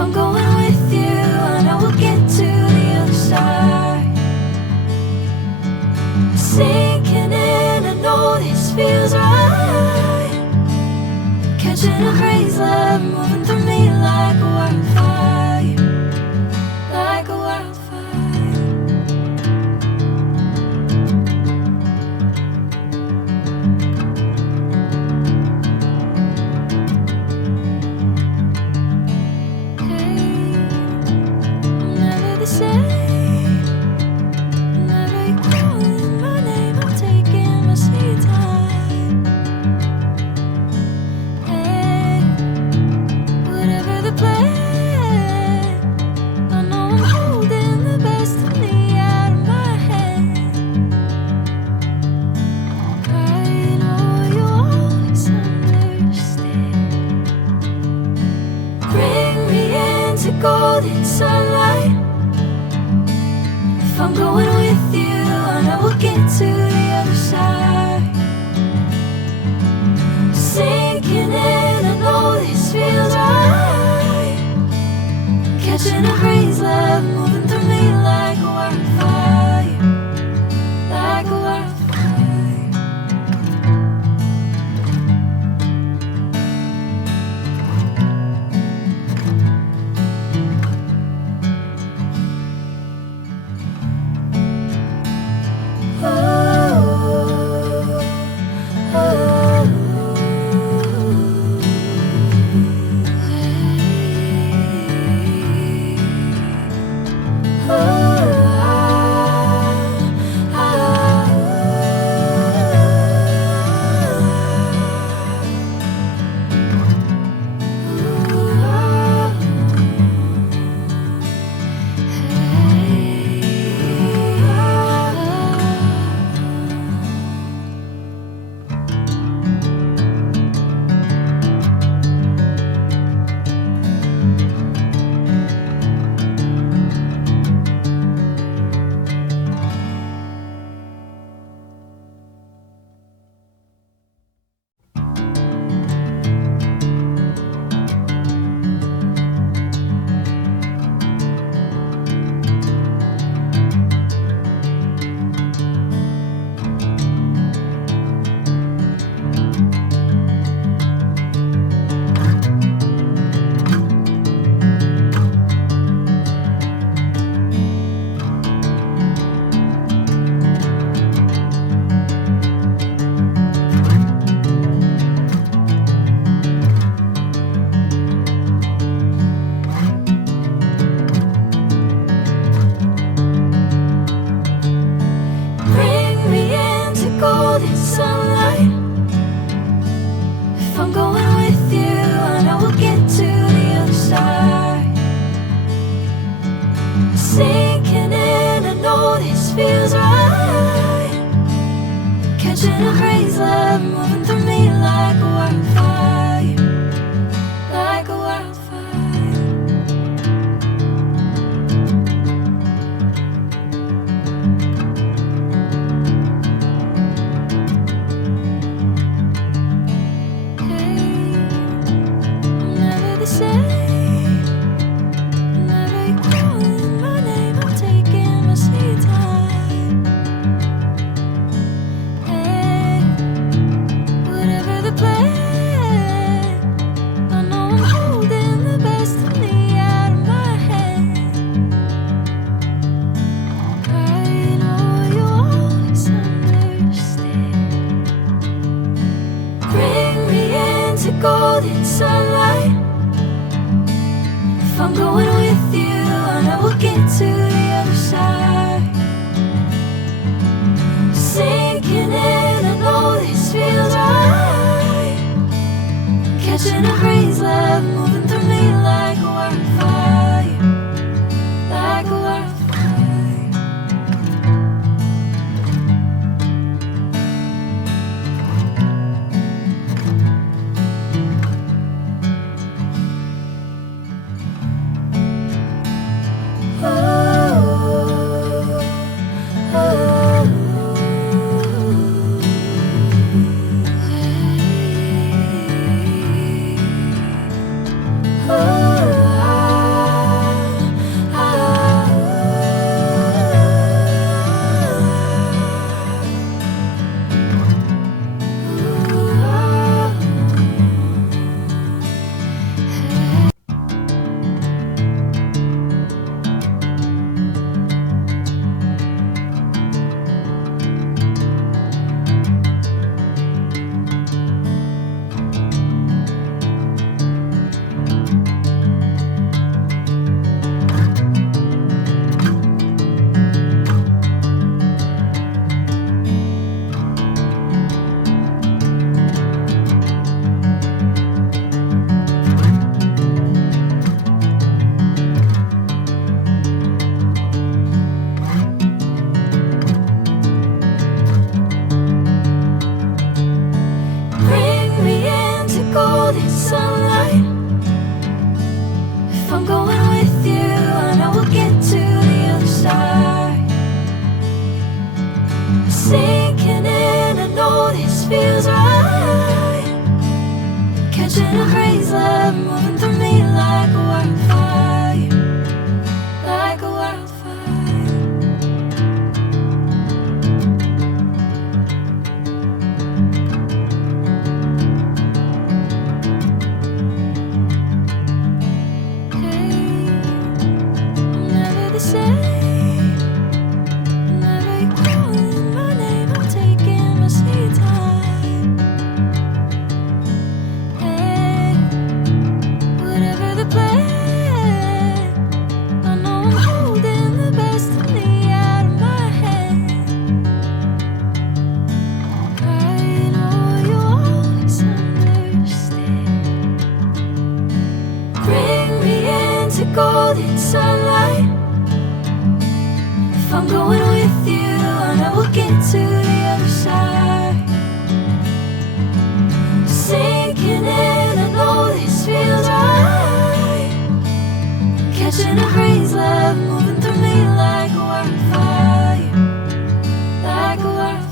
I'm going with you, I know we'll get to the other side. Sinking in, I know this feels right. Catching a crazy love, moving through me like a wildfire, like a wildfire. Golden sunlight. If I'm going with you, I know we'll get to the other side. Sinking in, I know this feels right. Catching a crazy love, moving through me like a wildfire, like a wildfire. Sinking in, I know this feels right. Catching a crazy love, moving through me like a wildfire, like a wildfire. Hey, I'm never the same. Golden sunlight. If I'm going with you, I know we'll get to the other side. Sinking in, I know this feels right. Catching a crazy love, moving through me like a wildfire, like a wildfire. Catching a crazy love moving through me like a wildfire, like a wildfire. Hey, I'm never the same. Whenever you're calling my name, I'm taking my sweet time. Hey, whatever the plan, I know I'm holding the best of me out of my hand. I know you always understand. Bring me into golden sunlight. If I'm going with you, I know we'll get to the other side. Sinking in, I know this feels right. Catching a crazy love moving through me like a wildfire, like a wildfire.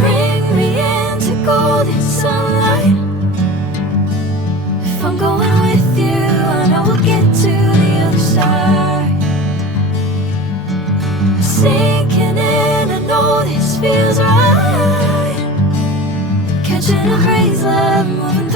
Bring me into golden sunlight. If I'm going with you, I know we'll get to the other side. Sinking in, I know this feels right. Catching a crazy love moving